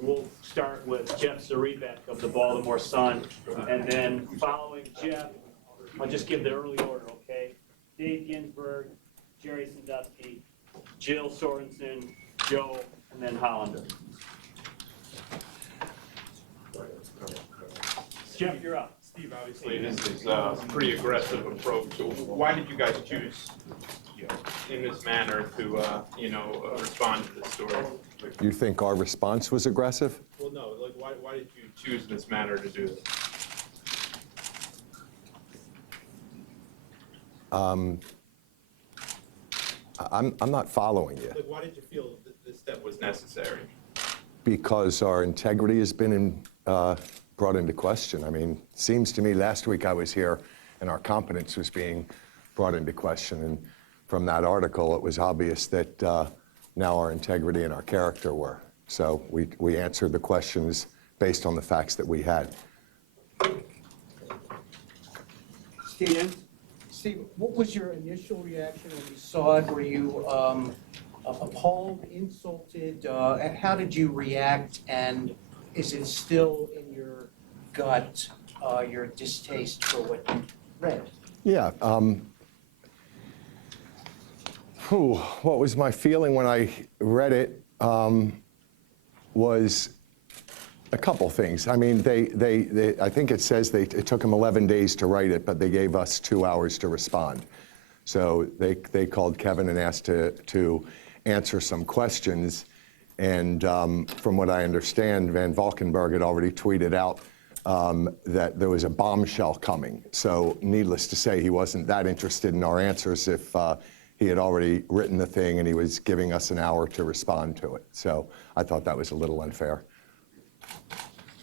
We'll start with Jeff Zaribek of the Baltimore Sun, and then following Jeff, I'll just give the early order, okay? Dave Ginsburg, Jerry Sandusky, Jill Sorensen, Joe, and then Hollander. Jeff, you're up. Steve, obviously this is a pretty aggressive approach. So why did you guys choose, in this manner to, respond to this story? You think our response was aggressive? Well, no. Like, why did you choose this manner to do this? I'm not following you. Like, why did you feel that this step was necessary? Because our integrity has been brought into question. I mean, it seems to me last week I was here and our competence was being brought into question. And from that article, it was obvious that now our integrity and our character were. So we answered the questions based on the facts that we had. Steve, what was your initial reaction when you saw it? Were you appalled, insulted? How did you react? And is it still in your gut, your distaste for what you read? Yeah. What was my feeling when I read it was a couple things. I mean, I think it says it took them 11 days to write it, but they gave us 2 hours to respond. So they called Kevin and asked to answer some questions. And from what I understand, Van Valkenburg had already tweeted out that there was a bombshell coming. So needless to say, he wasn't that interested in our answers if he had already written the thing and he was giving us an hour to respond to it. So I thought that was a little unfair.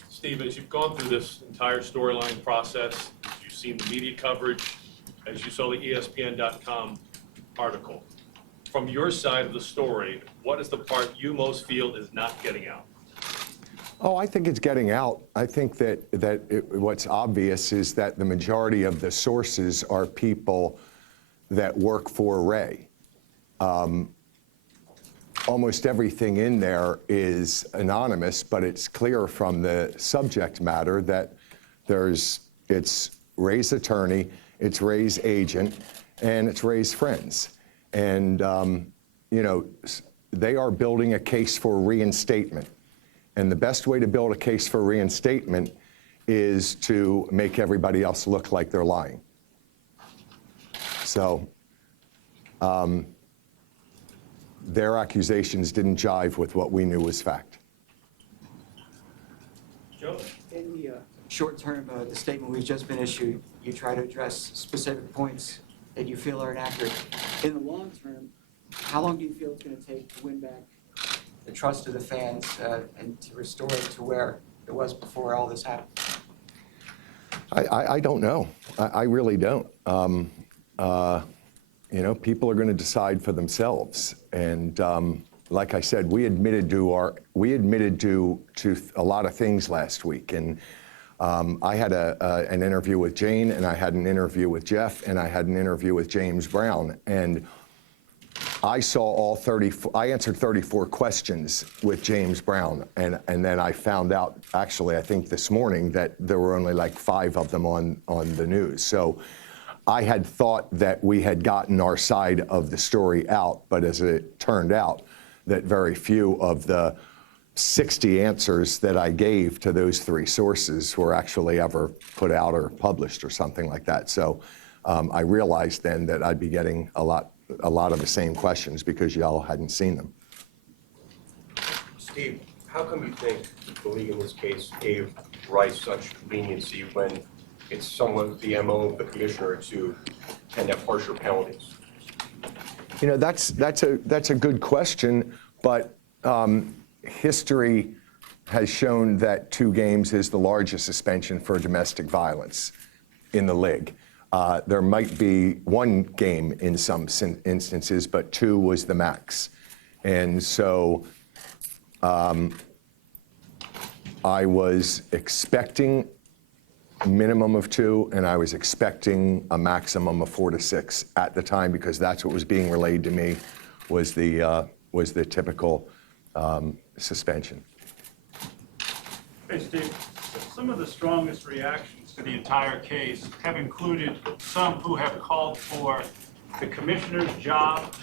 Steve, as you've gone through this entire storyline process, as you've seen the media coverage, as you saw the ESPN.com article, from your side of the story, what is the part you most feel is not getting out? Oh, I think it's getting out. I think that what's obvious is that the majority of the sources are people that work for Ray. Almost everything in there is anonymous, but it's clear from the subject matter that it's Ray's attorney, it's Ray's agent, and it's Ray's friends. And, they are building a case for reinstatement. And the best way to build a case for reinstatement is to make everybody else look like they're lying. So their accusations didn't jive with what we knew was fact. Joe? In the short term, the statement we've just been issued, you try to address specific points that you feel are inaccurate. In the long term, how long do you feel it's going to take to win back the trust of the fans and to restore it to where it was before all this happened? I don't know. I really don't. People are going to decide for themselves. And like I said, we admitted to a lot of things last week. And I had an interview with Jane, and I had an interview with Jeff, and I had an interview with James Brown. And I saw all 34. I answered 34 questions with James Brown, and then I found out, actually, I think this morning, that there were only like 5 of them on the news. So I had thought that we had gotten our side of the story out, but as it turned out, that very few of the 60 answers that I gave to those 3 sources were actually ever put out or published or something like that. So I realized then that I'd be getting a lot of the same questions because y'all hadn't seen them. Steve, how come you think the league in this case gave Rice such leniency when it's somewhat the MO of the commissioner to tend at harsher penalties? That's a good question, but history has shown that 2 games is the largest suspension for domestic violence in the league. There might be 1 game in some instances, but 2 was the max. And so I was expecting a minimum of 2, and I was expecting a maximum of 4 to 6 at the time, because that's what was being relayed to me was the typical suspension. Hey, Steve, some of the strongest reactions to the entire case have included some who have called for the commissioner's job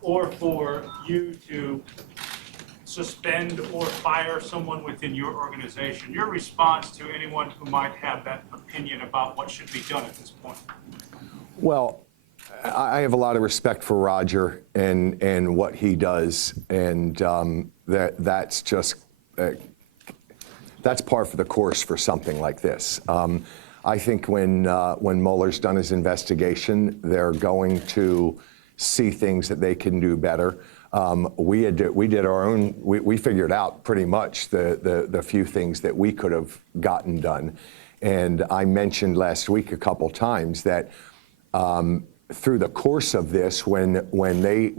or for you to suspend or fire someone within your organization. Your response to anyone who might have that opinion about what should be done at this point? Well, I have a lot of respect for Roger and what he does, and that's just that's par for the course for something like this. I think when Mueller's done his investigation, they're going to see things that they can do better. We did our own. We figured out pretty much the few things that we could have gotten done, and I mentioned last week a couple times that. Through the course of this, when they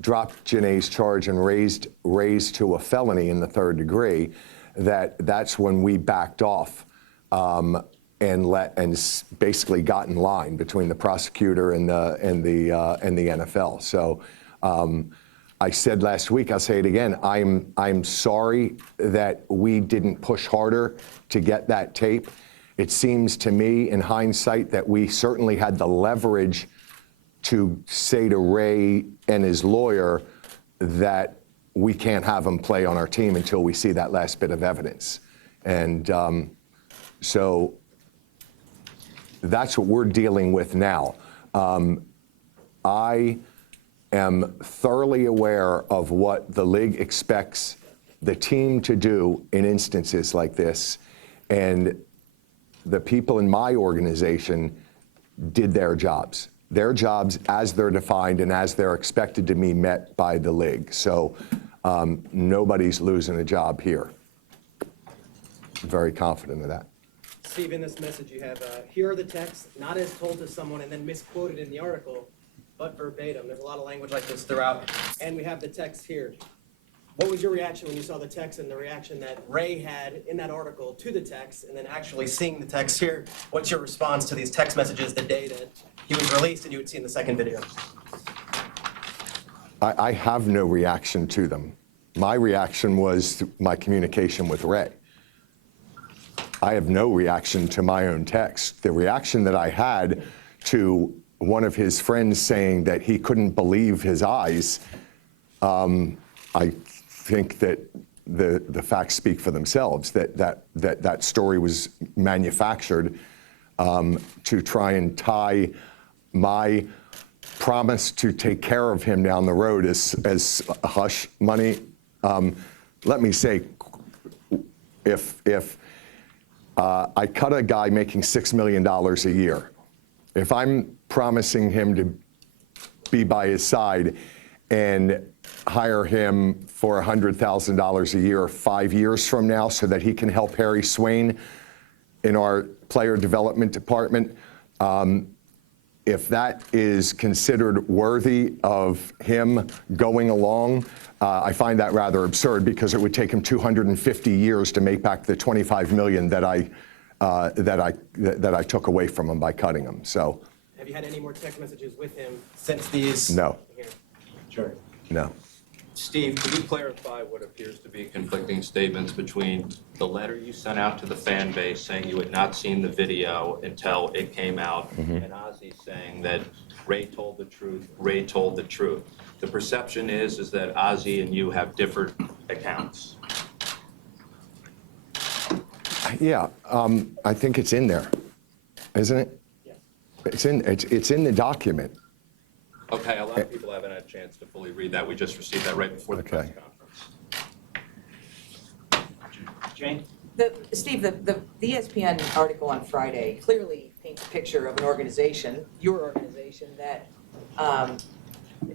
dropped Janae's charge and raised to a felony in the 3rd degree, that's when we backed off and basically got in line between the prosecutor and the NFL. So I said last week, I'll say it again. I'm sorry that we didn't push harder to get that tape. It seems to me, in hindsight, that we certainly had the leverage to say to Ray and his lawyer that we can't have him play on our team until we see that last bit of evidence. And so that's what we're dealing with now. I am thoroughly aware of what the league expects the team to do in instances like this, and the people in my organization did their jobs as they're defined and as they're expected to be met by the league. So nobody's losing a job here. I'm very confident of that. Steve, in this message you have, here are the texts, not as told to someone and then misquoted in the article, but verbatim. There's a lot of language like this throughout. And we have the text here. What was your reaction when you saw the text and the reaction that Ray had in that article to the text, and then actually seeing the text here? What's your response to these text messages the day that he was released and you would see in the second video? I have no reaction to them. My reaction was my communication with Ray. I have no reaction to my own text. The reaction that I had to one of his friends saying that he couldn't believe his eyes, I think that the facts speak for themselves, that story was manufactured to try and tie my promise to take care of him down the road as hush money. Let me say, if I cut a guy making $6 million a year, if I'm promising him to be by his side and hire him for $100,000 a year 5 years from now so that he can help Harry Swain in our player development department, if that is considered worthy of him going along, I find that rather absurd, because it would take him 250 years to make back the $25 million that I took away from him by cutting him. So, Have you had any more text messages with him since these? No. Here. Sure. no. Steve, could you clarify what appears to be conflicting statements between the letter you sent out to the fan base saying you had not seen the video until it came out, and Ozzy saying that Ray told the truth, Ray told the truth? The perception is that Ozzy and you have different accounts. Yeah, I think it's in there, isn't it? Yes. It's in the document. Okay, a lot of people haven't had a chance to fully read that. We just received that right before the press Okay. conference. Jane? Steve, the ESPN article on Friday clearly paints a picture of an organization, your organization, that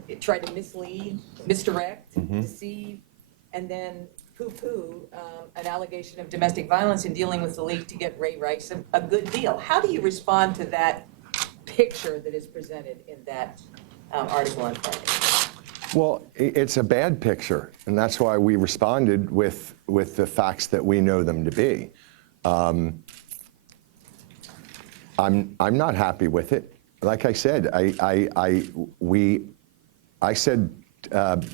it tried to mislead, misdirect, deceive, and then poo-poo an allegation of domestic violence in dealing with the league to get Ray Rice a good deal. How do you respond to that picture that is presented in that article on Friday? Well, it's a bad picture, and that's why we responded with the facts that we know them to be. I'm not happy with it. Like I said, I said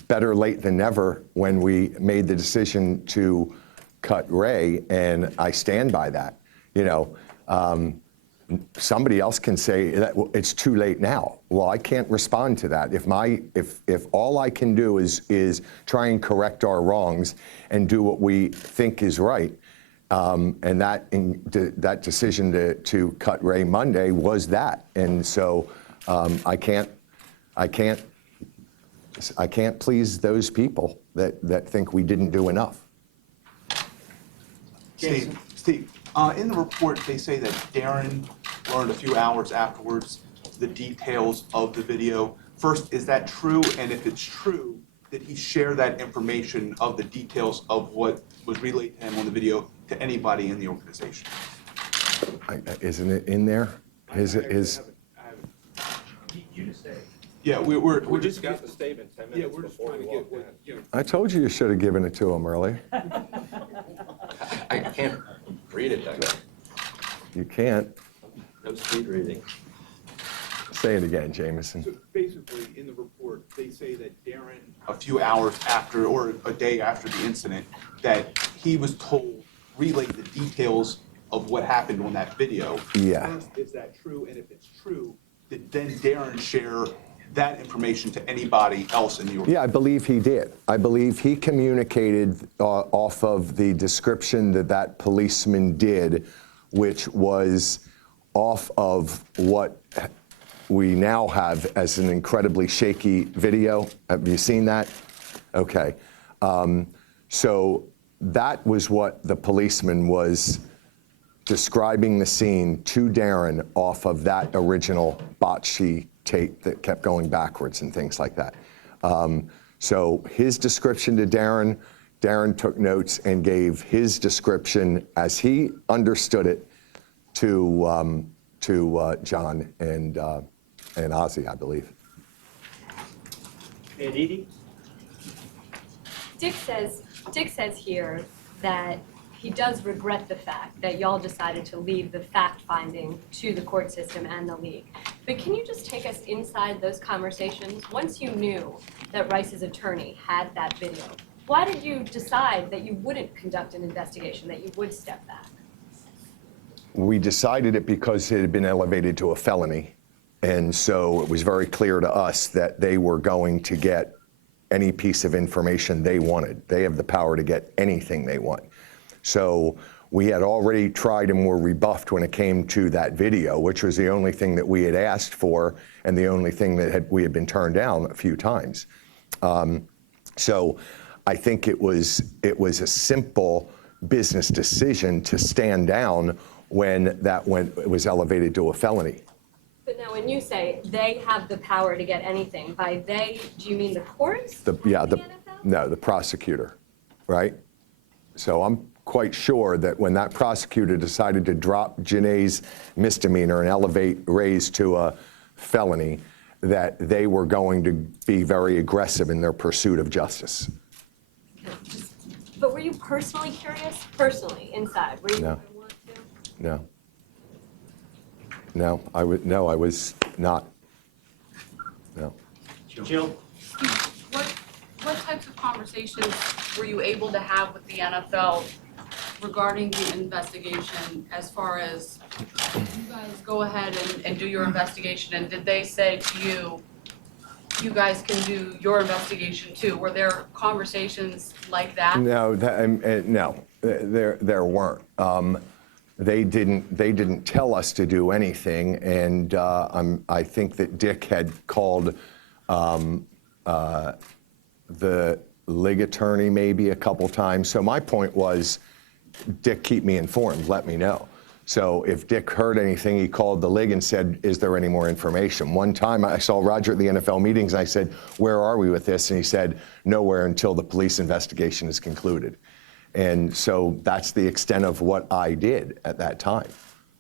better late than never when we made the decision to cut Ray, and I stand by that. You know, somebody else can say that it's too late now. Well, I can't respond to that. If all I can do is try and correct our wrongs and do what we think is right, and that decision to cut Ray Monday was that. And so I can't please those people that think we didn't do enough. Steve, in the report, they say that Darren learned a few hours afterwards the details of the video. First, is that true? And if it's true, did he share that information of the details of what was relayed to him on the video to anybody in the organization? Isn't it in there? His You just say. Yeah, we're We just. just got the statement 10 Yeah, minutes we're just before trying we to get walked what, in. you know. I told you should have given it to him early. I can't read it that way. You can't. No speed reading. Say it again, Jameson. So basically, in the report, they say that Darren, a few hours after, or a day after the incident, that he was told, relayed the details of what happened on that video. Yeah. First, is that true? And if it's true, did then Darren share that information to anybody else in the organization? Yeah, I believe he did. I believe he communicated off of the description that policeman did, which was off of what we now have as an incredibly shaky video. Have you seen that? Okay. So that was what the policeman was describing the scene to Darren off of that original botchy tape that kept going backwards and things like that. So his description to Darren, Darren took notes and gave his description as he understood it to John and Ozzy, I believe. And Edie? Dick says here that he does regret the fact that y'all decided to leave the fact-finding to the court system and the league. But can you just take us inside those conversations? Once you knew that Rice's attorney had that video, why did you decide that you wouldn't conduct an investigation, that you would step back? We decided it because it had been elevated to a felony. And so it was very clear to us that they were going to get any piece of information they wanted. They have the power to get anything they want. So we had already tried and were rebuffed when it came to that video, which was the only thing that we had asked for and the only thing that we had been turned down a few times. So I think it was a simple business decision to stand down when it was elevated to a felony. But now when you say they have the power to get anything, by they, do you mean the courts? The prosecutor, right? So I'm quite sure that when that prosecutor decided to drop Janae's misdemeanor and elevate Ray's to a felony, that they were going to be very aggressive in their pursuit of justice. But were you personally curious? Personally, inside? Were you No. I want to? No, I was not. No. Jill? What types of conversations were you able to have with the NFL regarding the investigation as far as you guys go ahead and do your investigation? And did they say to you, you guys can do your investigation too? Were there conversations like that? No, no, there weren't. They didn't tell us to do anything, and I think that Dick had called the league attorney maybe a couple times. So my point was, Dick, keep me informed, let me know. So if Dick heard anything, he called the league and said, is there any more information? One time I saw Roger at the NFL meetings and I said, where are we with this? And he said, nowhere until the police investigation is concluded. And so that's the extent of what I did at that time.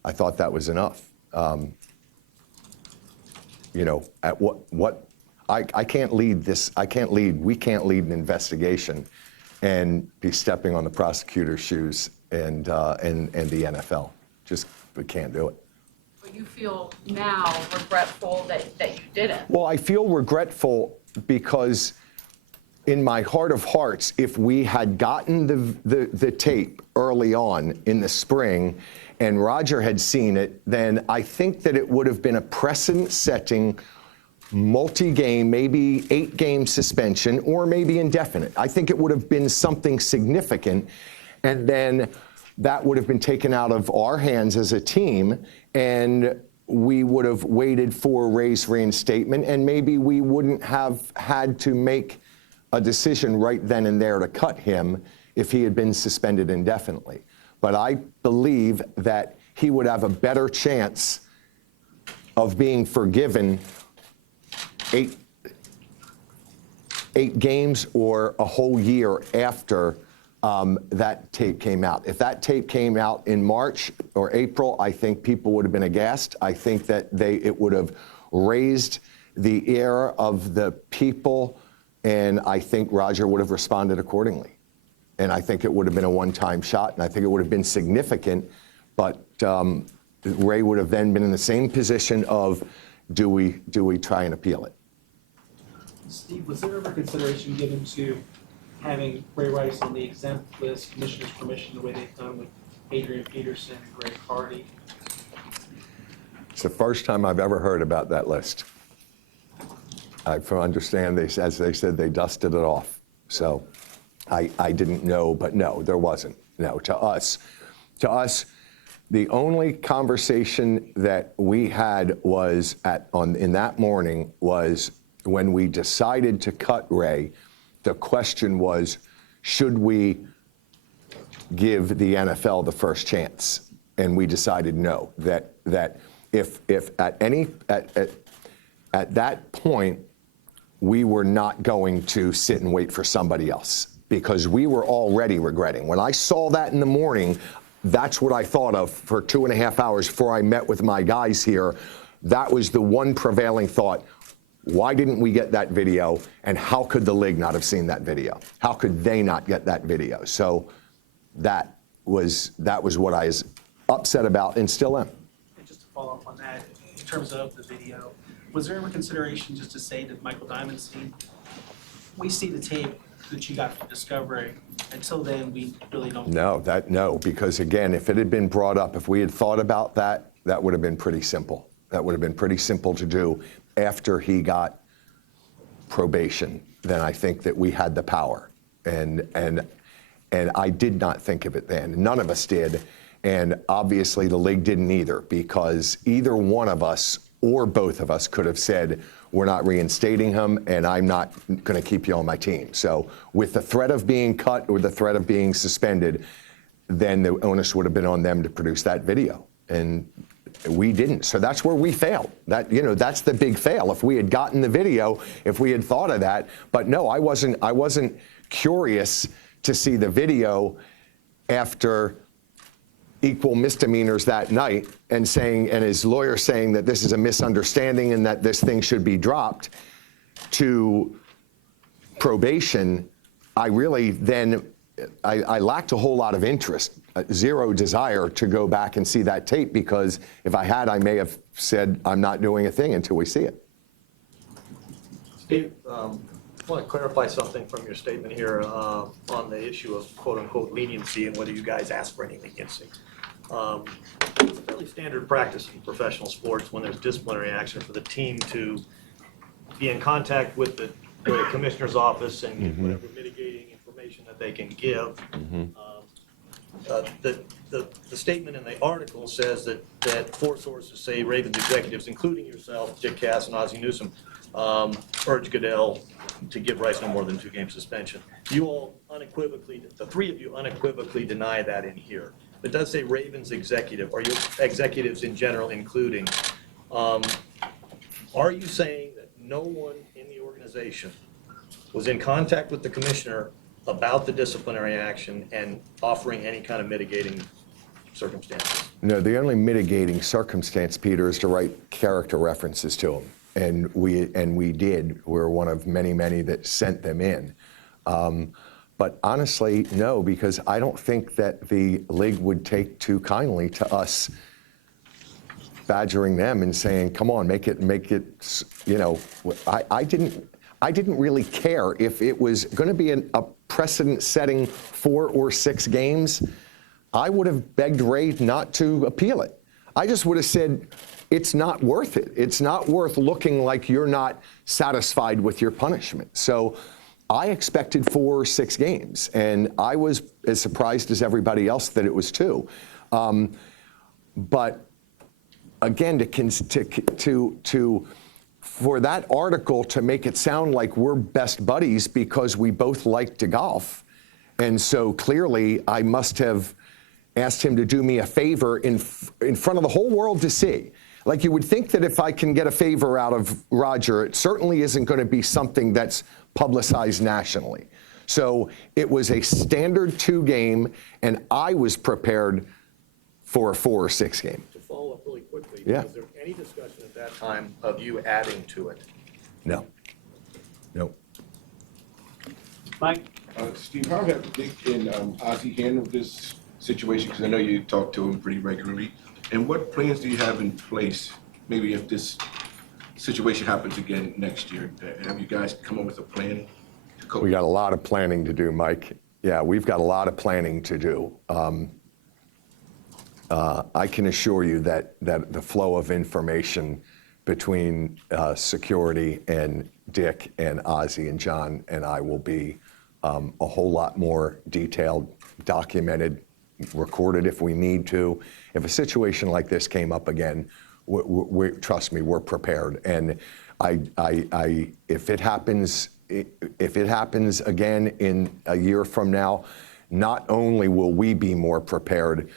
I thought that was enough. At what I can't lead this, we can't lead an investigation and be stepping on the prosecutor's shoes and the NFL. Just, we can't do it. But you feel now regretful that you didn't? Well, I feel regretful because in my heart of hearts, if we had gotten the tape early on in the spring and Roger had seen it, then I think that it would have been a precedent-setting multi-game, maybe 8-game suspension, or maybe indefinite. I think it would have been something significant, and then that would have been taken out of our hands as a team, and we would have waited for Ray's reinstatement, and maybe we wouldn't have had to make a decision right then and there to cut him if he had been suspended indefinitely. But I believe that he would have a better chance of being forgiven 8 games or a whole year after that tape came out. If that tape came out in March or April, I think people would have been aghast. I think that it would have raised the ire of the people, and I think Roger would have responded accordingly. And I think it would have been a one-time shot, and I think it would have been significant, but Ray would have then been in the same position of, do we try and appeal it? Steve, was there ever consideration given to having Ray Rice on the exempt list, commissioner's permission, the way they've done with Adrian Peterson and Greg Hardy? It's the first time I've ever heard about that list. I understand, as they said, they dusted it off. So I didn't know, but no, there wasn't. No, to us, the only conversation that we had was in that morning was when we decided to cut Ray. The question was, should we give the NFL the first chance? And we decided no. That if at that point we were not going to sit and wait for somebody else, because we were already regretting. When I saw that in the morning, that's what I thought of for 2.5 hours before I met with my guys here. That was the one prevailing thought. Why didn't we get that video? And how could the league not have seen that video? How could they not get that video? So that was what I was upset about and still am. And just to follow up on that, in terms of the video, was there ever consideration just to say to Michael Diamondstein, we see the tape that you got from Discovery, until then we really don't? No, because again, if it had been brought up, if we had thought about that, that would have been pretty simple. That would have been pretty simple to do after he got probation. Then I think that we had the power. And I did not think of it then. None of us did. And obviously the league didn't either, because either one of us or both of us could have said, we're not reinstating him, and I'm not going to keep you on my team. So with the threat of being cut or the threat of being suspended, then the onus would have been on them to produce that video. And we didn't. So that's where we failed. That's the big fail. If we had gotten the video, if we had thought of that. But no, I wasn't curious to see the video after equal misdemeanors that night and his lawyer saying that this is a misunderstanding and that this thing should be dropped, to probation. I really then, I lacked a whole lot of interest, zero desire to go back and see that tape, because if I had, I may have said, I'm not doing a thing until we see it. Steve, I want to clarify something from your statement here on the issue of quote-unquote leniency and whether you guys ask for any leniency. It's a fairly standard practice in professional sports when there's disciplinary action for the team to be in contact with the commissioner's office and give whatever mitigating information that they can give. The statement in the article says that 4 sources say Ravens executives, including yourself, Dick Cass, and Ozzie Newsome, urged Goodell to give Rice no more than 2-game suspension. You all unequivocally, the 3 of you unequivocally deny that in here. It does say Ravens executive, or your executives in general including. Are you saying that no one in the organization was in contact with the commissioner about the disciplinary action and offering any kind of mitigating circumstances? No, the only mitigating circumstance, Peter, is to write character references to him. And we did. We're one of many, many that sent them in. But honestly, no, because I don't think that the league would take too kindly to us badgering them and saying, come on, make it, I I didn't really care if it was going to be a precedent-setting 4 or 6 games. I would have begged Ray not to appeal it. I just would have said, it's not worth it. It's not worth looking like you're not satisfied with your punishment. So I expected 4 or 6 games, and I was as surprised as everybody else that it was 2. But again, for that article to make it sound like we're best buddies because we both like to golf, and so clearly I must have asked him to do me a favor in front of the whole world to see. Like, you would think that if I can get a favor out of Roger, it certainly isn't going to be something that's publicized nationally. So it was a standard 2 game, and I was prepared for a 4 or 6 game. To follow up really quickly, Yeah. was there any discussion at that time of you adding to it? No. No. Mike? Steve, how have Dick and Ozzie handled this situation? Because I know you talk to him pretty regularly. And what plans do you have in place, maybe if this situation happens again next year? Have you guys come up with a plan to cope? We got a lot of planning to do, Mike. Yeah, we've got a lot of planning to do. I can assure you that the flow of information between security and Dick and Ozzie and John and I will be a whole lot more detailed, documented, recorded if we need to. If a situation like this came up again, trust me, we're prepared. And if it happens again in a year from now, not only will we be more prepared,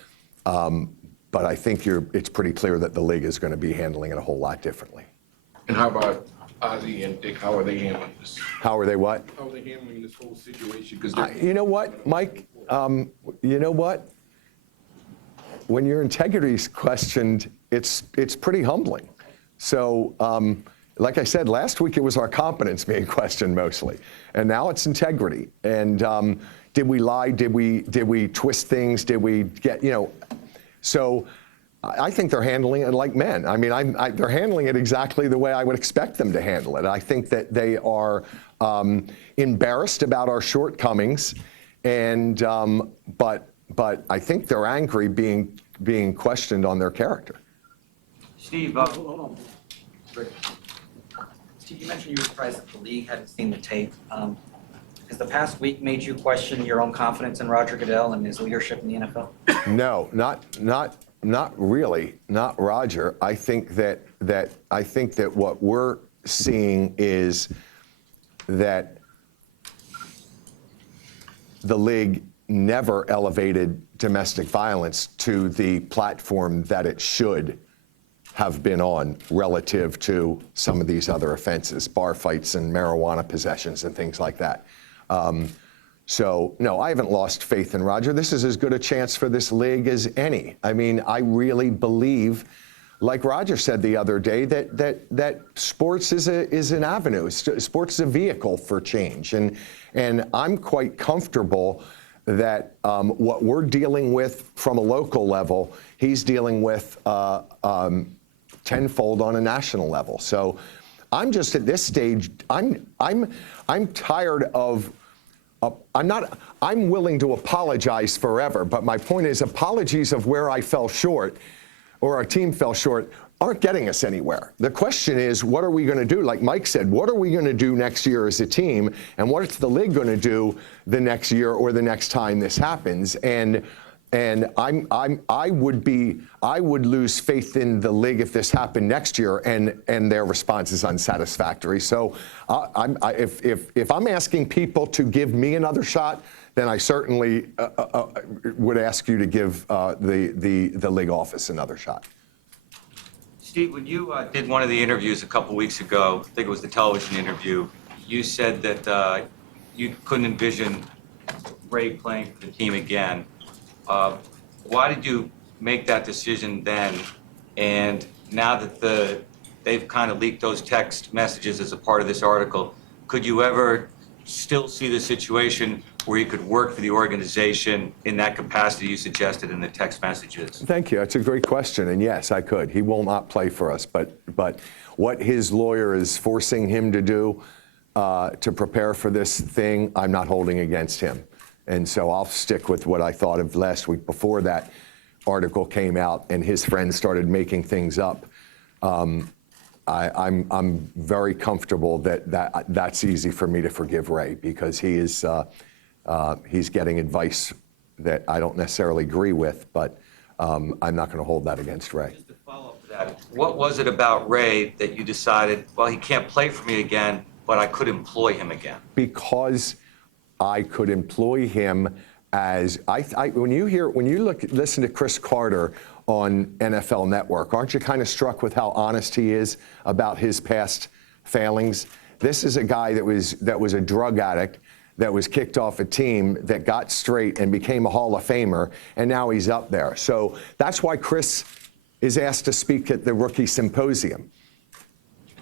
but I think it's pretty clear that the league is going to be handling it a whole lot differently. And how about Ozzie and Dick? How are they handling this? How are they what? How are they handling this whole situation? Because You know what, Mike? You know what? When your integrity is questioned, it's pretty humbling. So, like I said, last week it was our competence being questioned mostly, and now it's integrity. And did we lie? Did we twist things? Did we get, So I think they're handling it like men. I mean, they're handling it exactly the way I would expect them to handle it. I think that they are embarrassed about our shortcomings, and but I think they're angry being questioned on their character. Steve, hold on. Rick. Steve, you mentioned you were surprised that the league hadn't seen the tape. Has the past week made you question your own confidence in Roger Goodell and his leadership in the NFL? No, not really, not Roger. I think that what we're seeing is that the league never elevated domestic violence to the platform that it should have been on relative to some of these other offenses, bar fights and marijuana possessions and things like that. So, no, I haven't lost faith in Roger. This is as good a chance for this league as any. I mean, I really believe, like Roger said the other day, that sports is an avenue. Sports is a vehicle for change. And I'm quite comfortable that what we're dealing with from a local level, he's dealing with tenfold on a national level. So I'm just at this stage, I'm tired of, I'm willing to apologize forever, but my point is apologies of where I fell short or our team fell short aren't getting us anywhere. The question is, what are we going to do? Like Mike said, what are we going to do next year as a team, and what is the league going to do the next year or the next time this happens? And I would lose faith in the league if this happened next year and their response is unsatisfactory. So if I'm asking people to give me another shot, then I certainly would ask you to give the league office another shot. Steve, when you did one of the interviews a couple weeks ago, I think it was the television interview, you said that you couldn't envision Ray playing for the team again. Why did you make that decision then? And now that they've kind of leaked those text messages as a part of this article, could you ever still see the situation where you could work for the organization in that capacity you suggested in the text messages? Thank you. That's a great question. And yes, I could. He will not play for us. But what his lawyer is forcing him to do, to prepare for this thing, I'm not holding against him. And so I'll stick with what I thought of last week before that article came out and his friends started making things up. I'm very comfortable that's easy for me to forgive Ray, because he's getting advice that I don't necessarily agree with, but I'm not going to hold that against Ray. Just to follow up to that, what was it about Ray that you decided, well, he can't play for me again, but I could employ him again? Because I could employ him as when you listen to Chris Carter on NFL Network, aren't you kind of struck with how honest he is about his past failings? This is a guy that was a drug addict, that was kicked off a team, that got straight and became a Hall of Famer, and now he's up there. So that's why Chris is asked to speak at the rookie symposium.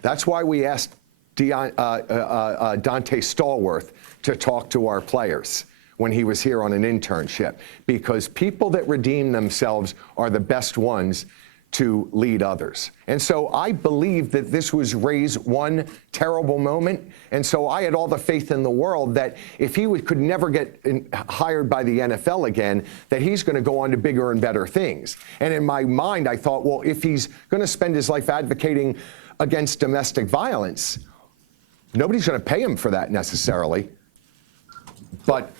That's why we asked Dante Stallworth to talk to our players when he was here on an internship, because people that redeem themselves are the best ones to lead others. And so I believe that this was Ray's one terrible moment. And so I had all the faith in the world that if he could never get hired by the NFL again, that he's going to go on to bigger and better things. And in my mind, I thought, well, if he's going to spend his life advocating against domestic violence, nobody's going to pay him for that necessarily. But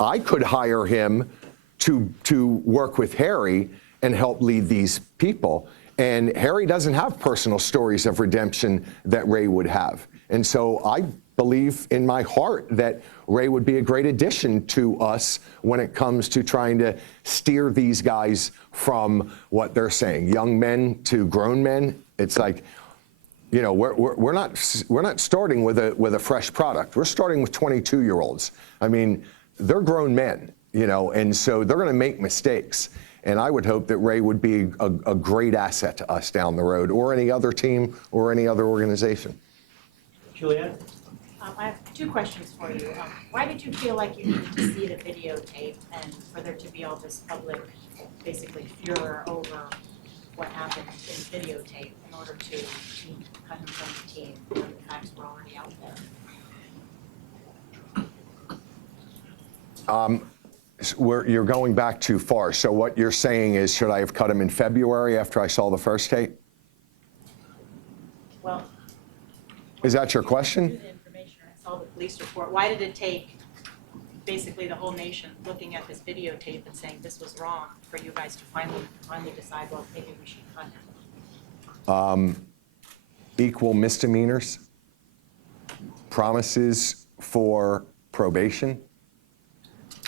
I could hire him to work with Harry and help lead these people. And Harry doesn't have personal stories of redemption that Ray would have. And so I believe in my heart that Ray would be a great addition to us when it comes to trying to steer these guys from what they're saying, young men to grown men. It's like, you know, we're not starting with a fresh product. We're starting with 22-year-olds. I mean, they're grown men, you know, and so they're going to make mistakes. And I would hope that Ray would be a great asset to us down the road, or any other team, or any other organization. Julianne? I have two questions for you. Why did you feel like you needed to see the videotape and for there to be all this public, basically, furor over what happened in videotape in order to cut him from the team when the facts were already out there? You're going back too far. So what you're saying is, should I have cut him in February after I saw the first tape? Well, Is that your question? the information, I saw the police report. Why did it take basically the whole nation looking at this videotape and saying this was wrong for you guys to finally decide, well, maybe we should cut him? Equal misdemeanors, promises for probation.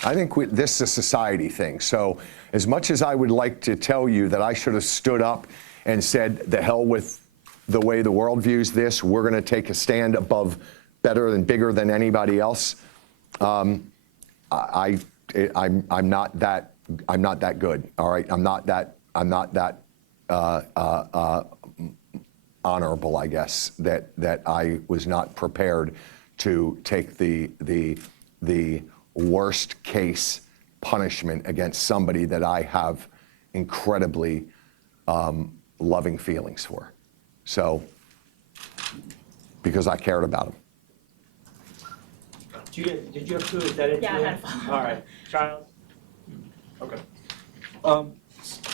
I think this is a society thing. So as much as I would like to tell you that I should have stood up and said, the hell with the way the world views this, we're going to take a stand above, better and bigger than anybody else, I'm not that good. All right, I'm not that honorable, I guess, that I was not prepared to take the worst case punishment against somebody that I have incredibly loving feelings for. So, because I cared about him. Did you have two? Is that it? Yeah, I had a Julianne? follow-up. All right, Charles? Okay.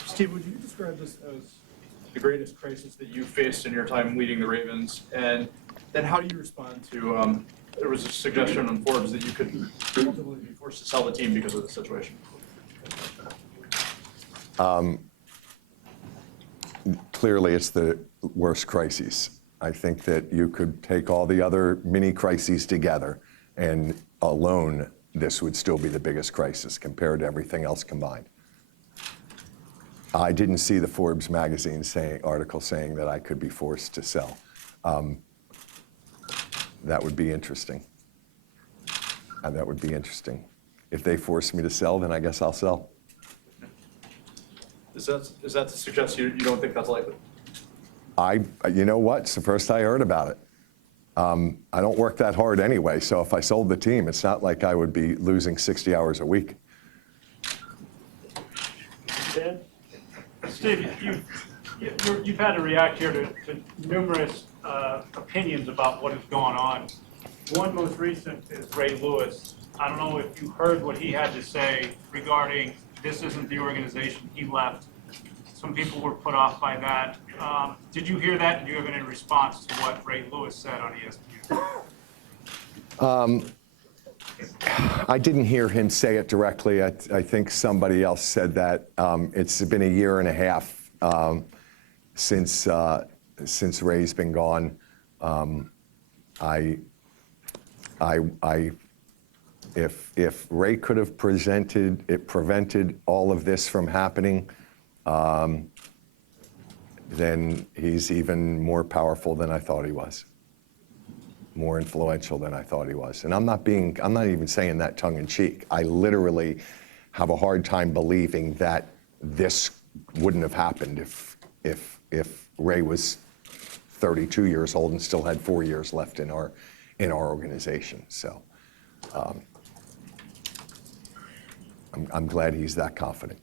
Steve, would you describe this as the greatest crisis that you faced in your time leading the Ravens? And then how do you respond to, there was a suggestion on Forbes that you could ultimately be forced to sell the team because of the situation? Clearly, it's the worst crises. I think that you could take all the other mini crises together, and alone, this would still be the biggest crisis compared to everything else combined. I didn't see the Forbes magazine article saying that I could be forced to sell. That would be interesting. That would be interesting. If they force me to sell, then I guess I'll sell. Is that to suggest you don't think that's likely? You know what? It's the first I heard about it. I don't work that hard anyway, so if I sold the team, it's not like I would be losing 60 hours a week. Ben? Steve, you've had to react here to numerous opinions about what is going on. One most recent is Ray Lewis. I don't know if you heard what he had to say regarding this isn't the organization he left. Some people were put off by that. Did you hear that? And do you have any response to what Ray Lewis said on ESPN? I didn't hear him say it directly. I think somebody else said that. It's been a year and a half since Ray's been gone. If Ray could have prevented all of this from happening, then he's even more powerful than I thought he was, more influential than I thought he was. And I'm not even saying that tongue in cheek. I literally have a hard time believing that this wouldn't have happened if Ray was 32 years old and still had 4 years left in our organization. So I'm glad he's that confident.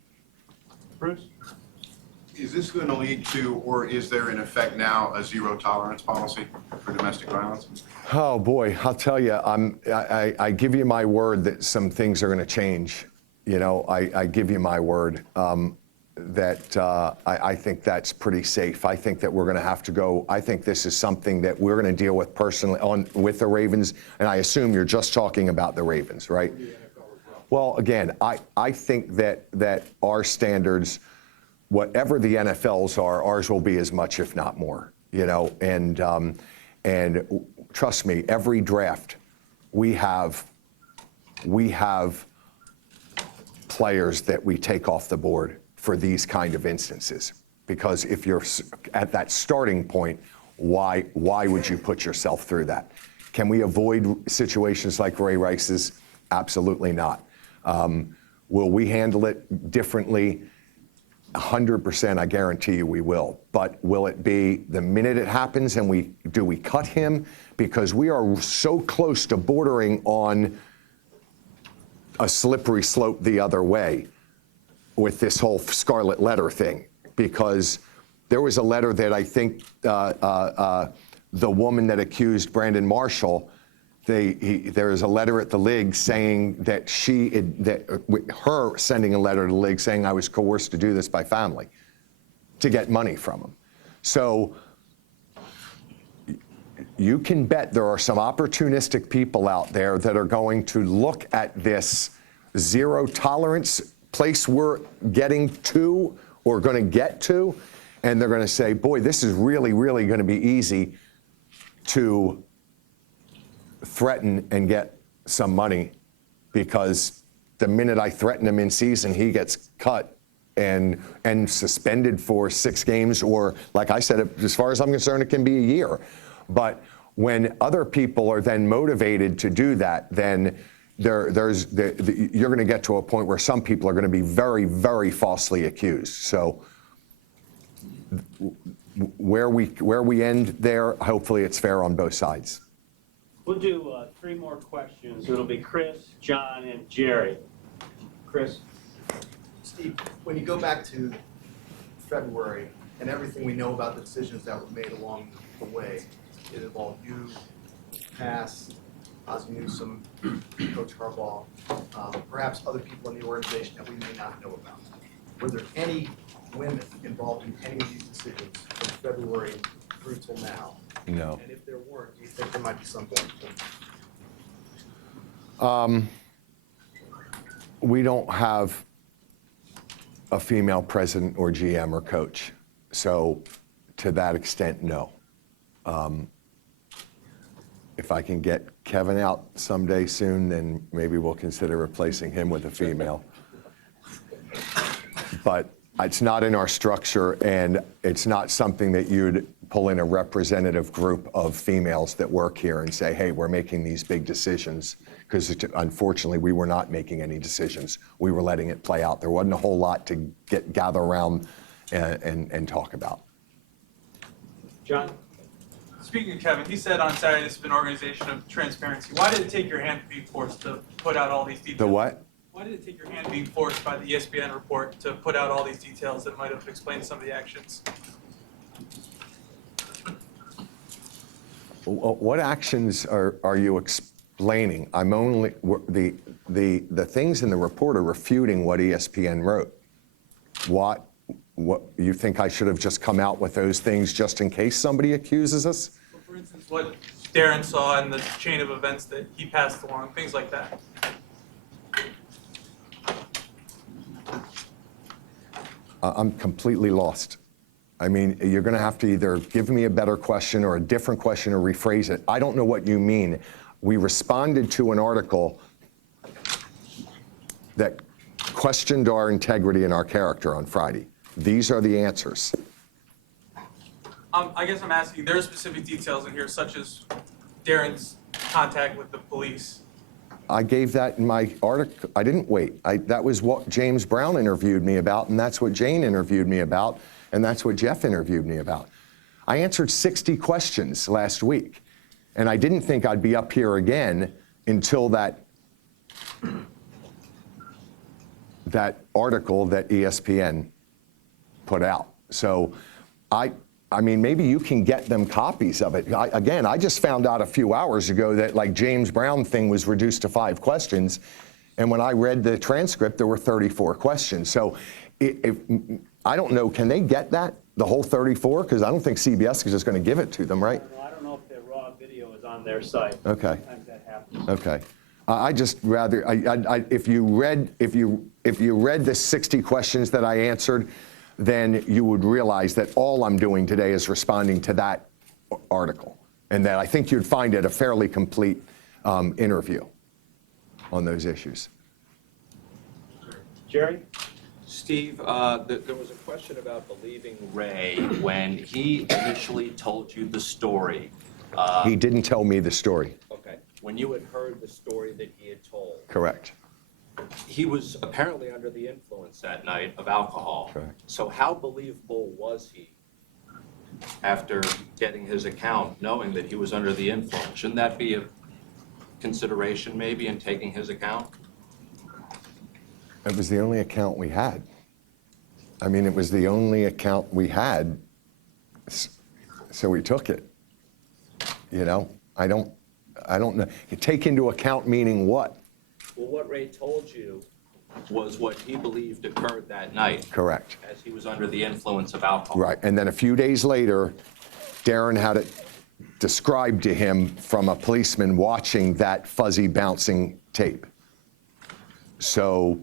Bruce? Is this going to lead to, or is there in effect now, a zero tolerance policy for domestic violence? Oh boy, I'll tell you, I give you my word that some things are going to change. You know, I give you my word that I think that's pretty safe. I think that we're going to have to go. I think this is something that we're going to deal with personally with the Ravens. And I assume you're just talking about the Ravens, right? Well, again, I think that our standards, whatever the NFL's are, ours will be as much, if not more. You know, and trust me, every draft we have players that we take off the board for these kind of instances. Because if you're at that starting point, why would you put yourself through that? Can we avoid situations like Ray Rice's? Absolutely not. Will we handle it differently? 100%, I guarantee you we will. But will it be the minute it happens and we cut him? Because we are so close to bordering on a slippery slope the other way with this whole scarlet letter thing. Because there was a letter that I think the woman that accused Brandon Marshall, there is a letter at the league saying that her sending a letter to the league saying I was coerced to do this by family to get money from him. So you can bet there are some opportunistic people out there that are going to look at this zero tolerance place we're getting to or going to get to, and they're going to say, boy, this is really, really going to be easy to threaten and get some money, because the minute I threaten him in season, he gets cut and suspended for 6 games, or like I said, as far as I'm concerned, it can be a year. But when other people are then motivated to do that, then you're going to get to a point where some people are going to be very, very falsely accused. So where we end there, hopefully it's fair on both sides. We'll do 3 more questions. It'll be Chris, John, and Jerry. Chris? Steve, when you go back to February and everything we know about the decisions that were made along the way, it involved you, Pass, Ozzie Newsome, Coach Harbaugh, perhaps other people in the organization that we may not know about. Were there any women involved in any of these decisions from February through till now? No. And if there weren't, do you think there might be some going We don't have a female president or GM or coach. So to that extent, no. If I can get Kevin out someday soon, then maybe we'll consider replacing him with a female. But it's not in our structure, and it's not something that you'd pull in a representative group of females that work here and say, hey, we're making these big decisions. Because unfortunately, we were not making any decisions. We were letting it play out. There wasn't a whole lot to gather around and talk about. John? Speaking of Kevin, he said on Saturday this has been an organization of transparency. Why did it take your hand being forced to put out all these details? The what? Why did it take your hand being forced by the ESPN report to put out all these details that might have explained some of the actions? What actions are you explaining? I'm only, the things in the report are refuting what ESPN wrote. What, you think I should have just come out with those things just in case somebody accuses us? For instance, what Darren saw in the chain of events that he passed along, things like that. I'm completely lost. I mean, you're going to have to either give me a better question or a different question or rephrase it. I don't know what you mean. We responded to an article that questioned our integrity and our character on Friday. These are the answers. I guess I'm asking, there are specific details in here, such as Darren's contact with the police. I gave that in my article. I didn't wait. That was what James Brown interviewed me about, and that's what Jane interviewed me about, and that's what Jeff interviewed me about. I answered 60 questions last week, and I didn't think I'd be up here again until that article that ESPN put out. So I mean, maybe you can get them copies of it. Again, I just found out a few hours ago that like James Brown thing was reduced to 5 questions. And when I read the transcript, there were 34 questions. So I don't know, can they get that, the whole 34? Because I don't think CBS is just going to give it to them, right? I don't know if the raw video is on their site. Okay. Sometimes that happens. Okay. I just rather, if you read the 60 questions that I answered, then you would realize that all I'm doing today is responding to that article, and that I think you'd find it a fairly complete interview on those issues. Jerry? Steve, there was a question about believing Ray when he initially told you the story. He didn't tell me the story. Okay. When you had heard the story that he had told. Correct. He was apparently under the influence that night of alcohol. Correct. So how believable was he after getting his account, knowing that he was under the influence? Shouldn't that be a consideration maybe in taking his account? It was the only account we had. I mean, it was the only account we had, so we took it. You know, I don't know. You take into account meaning what? Well, what Ray told you was what he believed occurred that night. Correct. As he was under the influence of alcohol. Right, and then a few days later, Darren had it described to him from a policeman watching that fuzzy bouncing tape. So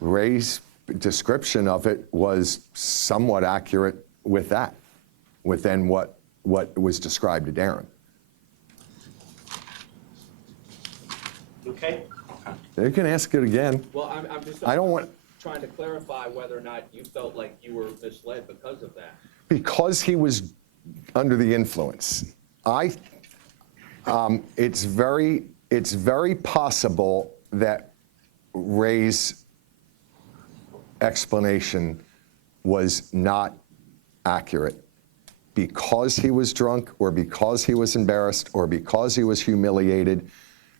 Ray's description of it was somewhat accurate with that, with then what was described to Darren. Okay. You can ask it again. Well, I'm just I don't want, trying to clarify whether or not you felt like you were misled because of that. because he was under the influence. It's very possible that Ray's explanation was not accurate because he was drunk or because he was embarrassed or because he was humiliated.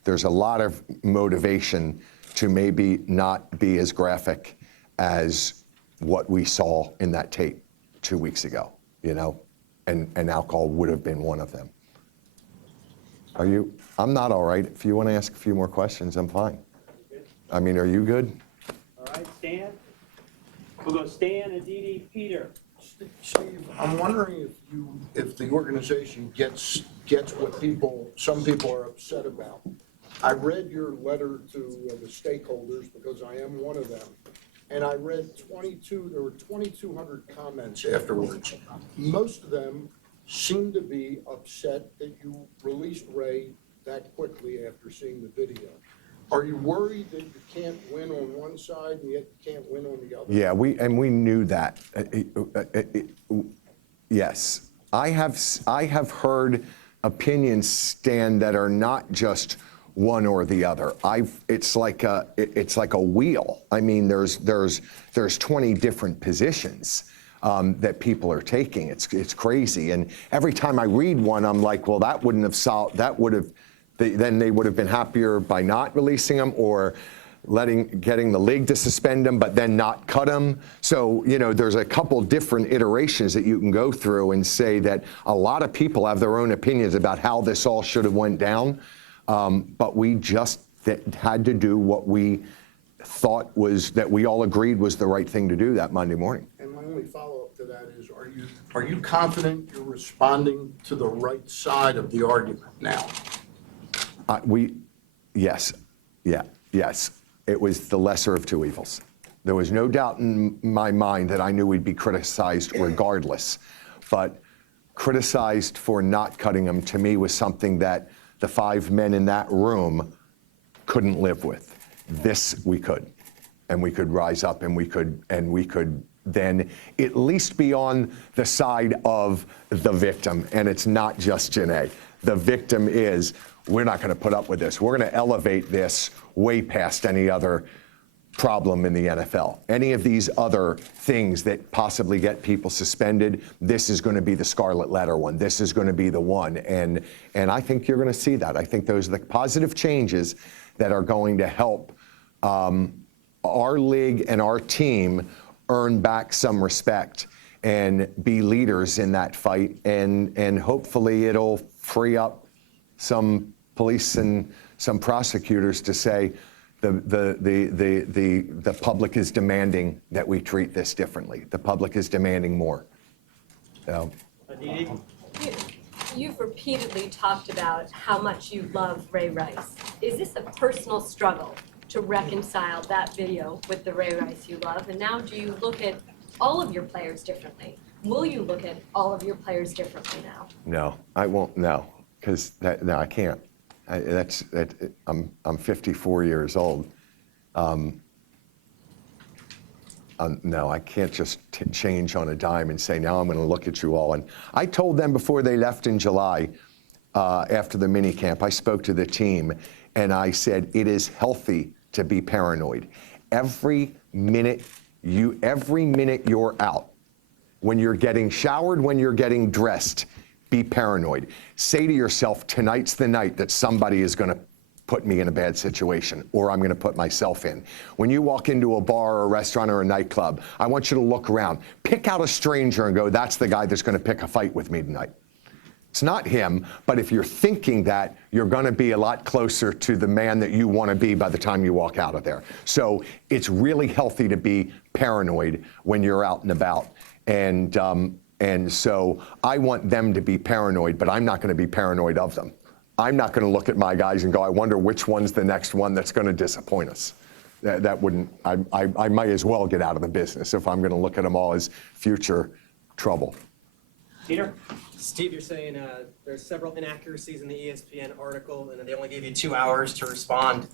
There's a lot of motivation to maybe not be as graphic as what we saw in that tape 2 weeks ago, you know, and alcohol would have been one of them. I'm not all right. If you want to ask a few more questions, I'm fine. I mean, are you good? All right, Stan? We'll go Stan, Aditi, Peter. Steve, I'm wondering if the organization gets what some people are upset about. I read your letter to the stakeholders because I am one of them. And I read there were 2,200 comments afterwards. Most of them seem to be upset that you released Ray that quickly after seeing the video. Are you worried that you can't win on one side and yet you can't win on the other? Yeah, we knew that. Yes, I have heard opinions, Stan, that are not just one or the other. It's like a wheel. I mean, there's 20 different positions that people are taking. It's crazy. And every time I read one, I'm like, well, then they would have been happier by not releasing them, or getting the league to suspend him, but then not cut him. So, there's a couple different iterations that you can go through and say that a lot of people have their own opinions about how this all should have went down. But we just had to do what we thought that we all agreed was the right thing to do that Monday morning. And my only follow-up to that is, are you confident you're responding to the right side of the argument now? Yes. It was the lesser of two evils. There was no doubt in my mind that I knew we'd be criticized regardless. But criticized for not cutting him, to me, was something that the 5 men in that room couldn't live with. This we could. And we could rise up and we could then at least be on the side of the victim. And it's not just Janae. The victim is, we're not going to put up with this. We're going to elevate this way past any other problem in the NFL. Any of these other things that possibly get people suspended, this is going to be the scarlet letter one. This is going to be the one. And I think you're going to see that. I think those are the positive changes that are going to help our league and our team earn back some respect and be leaders in that fight. And hopefully it'll free up some police and some prosecutors to say the public is demanding that we treat this differently. The public is demanding more. So. You've repeatedly talked about how much you love Ray Rice. Is this a personal struggle to reconcile that video with the Ray Rice you love? And now do you look at all of your players differently? Will you look at all of your players differently now? No, I won't. No, because no, I can't. I'm 54 years old. No, I can't just change on a dime and say, now I'm going to look at you all. And I told them before they left in July, after the mini camp, I spoke to the team and I said, it is healthy to be paranoid. Every minute you're out, when you're getting showered, when you're getting dressed, be paranoid. Say to yourself, tonight's the night that somebody is going to put me in a bad situation, or I'm going to put myself in. When you walk into a bar or a restaurant or a nightclub, I want you to look around. Pick out a stranger and go, that's the guy that's going to pick a fight with me tonight. It's not him, but if you're thinking that, you're going to be a lot closer to the man that you want to be by the time you walk out of there. So it's really healthy to be paranoid when you're out and about. And so I want them to be paranoid, but I'm not going to be paranoid of them. I'm not going to look at my guys and go, I wonder which one's the next one that's going to disappoint us. That wouldn't, I might as well get out of the business if I'm going to look at them all as future trouble. Peter? Steve, you're saying there's several inaccuracies in the ESPN article, and then they only gave you 2 hours to respond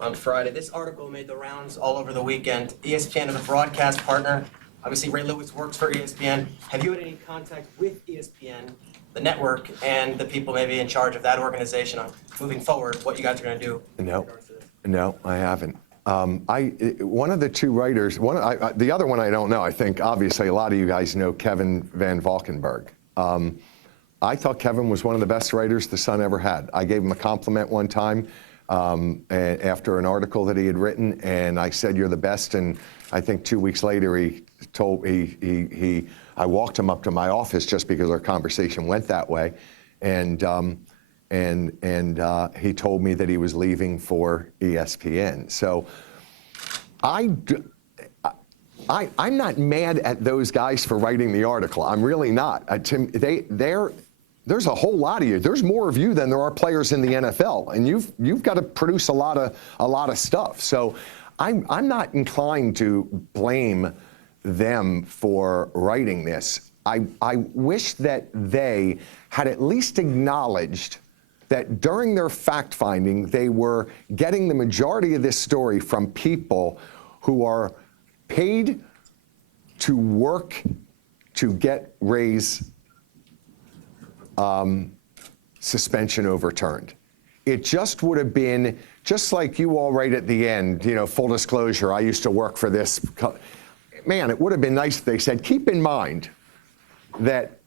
on Friday. This article made the rounds all over the weekend. ESPN is a broadcast partner. Obviously, Ray Lewis works for ESPN. Have you had any contact with ESPN, the network, and the people maybe in charge of that organization on moving forward, what you guys are going to do? No, I haven't. One of the two writers, the other one I don't know. I think obviously a lot of you guys know Kevin Van Valkenburg. I thought Kevin was one of the best writers the Sun ever had. I gave him a compliment one time after an article that he had written, and I said, "You're the best." And I think 2 weeks later, I walked him up to my office just because our conversation went that way, and he told me that he was leaving for ESPN. So I'm not mad at those guys for writing the article. I'm really not. There's a whole lot of you. There's more of you than there are players in the NFL, and you've got to produce a lot of stuff. So I'm not inclined to blame them for writing this. I wish that they had at least acknowledged that during their fact-finding, they were getting the majority of this story from people who are paid to work to get Ray's suspension overturned. It just would have been, just like you all right at the end, full disclosure, I used to work for this. Man, it would have been nice if they said, keep in mind that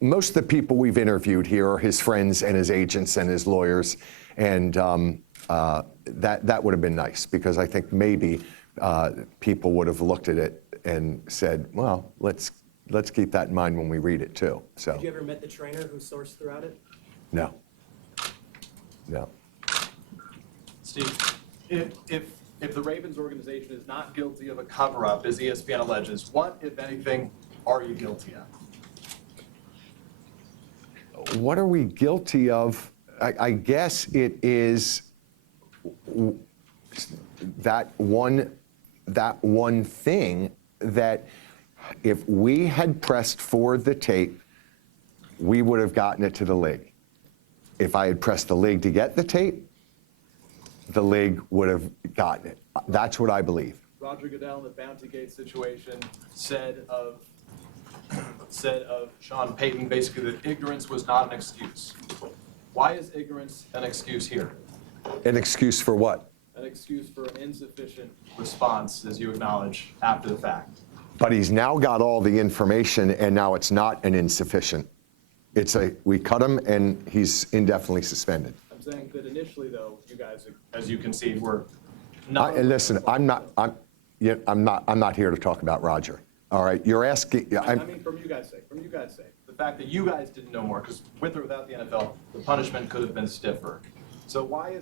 most of the people we've interviewed here are his friends and his agents and his lawyers, and that would have been nice, because I think maybe people would have looked at it and said, well, let's keep that in mind when we read it too. So, Have you ever met the trainer who sourced throughout it? no. No. Steve, if the Ravens organization is not guilty of a cover-up, as ESPN alleges, what, if anything, are you guilty of? What are we guilty of? I guess it is that one thing that if we had pressed for the tape, we would have gotten it to the league. If I had pressed the league to get the tape, the league would have gotten it. That's what I believe. Roger Goodell in the Bountygate situation said of Sean Payton basically that ignorance was not an excuse. Why is ignorance an excuse here? An excuse for what? An excuse for an insufficient response, as you acknowledge, after the fact. But he's now got all the information, and now it's not an insufficient. We cut him, and he's indefinitely suspended. I'm saying that initially, though, you guys, as you concede, were not. Listen, I'm not here to talk about Roger. All right, you're asking. I mean, from you guys' sake, the fact that you guys didn't know more, because with or without the NFL, the punishment could have been stiffer. So why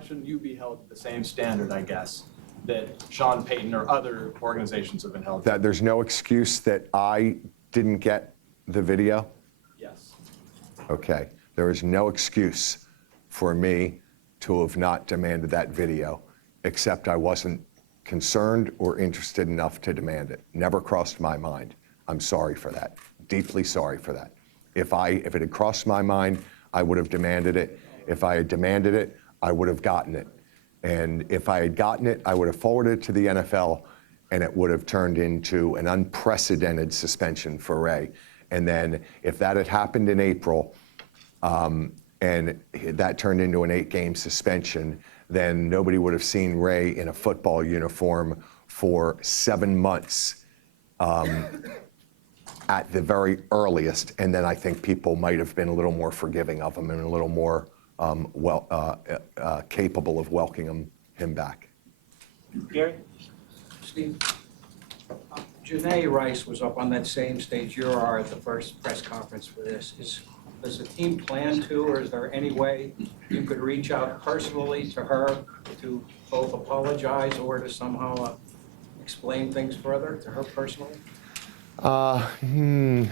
shouldn't you be held to the same standard, I guess, that Sean Payton or other organizations have been held to? That there's no excuse that I didn't get the video? Yes. Okay, there is no excuse for me to have not demanded that video, except I wasn't concerned or interested enough to demand it. Never crossed my mind. I'm sorry for that. Deeply sorry for that. If it had crossed my mind, I would have demanded it. If I had demanded it, I would have gotten it. And if I had gotten it, I would have forwarded it to the NFL, and it would have turned into an unprecedented suspension for Ray. And then if that had happened in April, and that turned into an 8-game suspension, then nobody would have seen Ray in a football uniform for 7 months at the very earliest. And then I think people might have been a little more forgiving of him and a little more capable of welcoming him back. Gary? Steve, Janae Rice was up on that same stage you are at the first press conference for this. Does the team plan to, or is there any way you could reach out personally to her to both apologize or to somehow explain things further to her personally? Do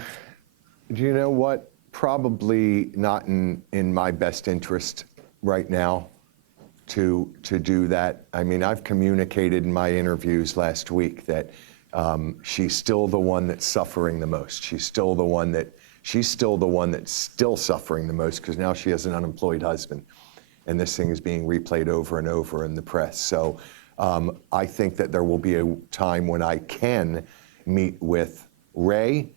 you know what? Probably not in my best interest right now to do that. I mean, I've communicated in my interviews last week that she's still the one that's suffering the most. She's still the one that's still suffering the most, because now she has an unemployed husband, and this thing is being replayed over and over in the press. So I think that there will be a time when I can meet with Ray,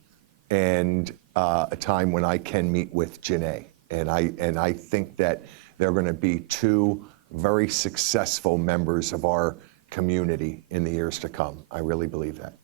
and a time when I can meet with Janae. And I think that they're going to be two very successful members of our community in the years to come. I really believe that.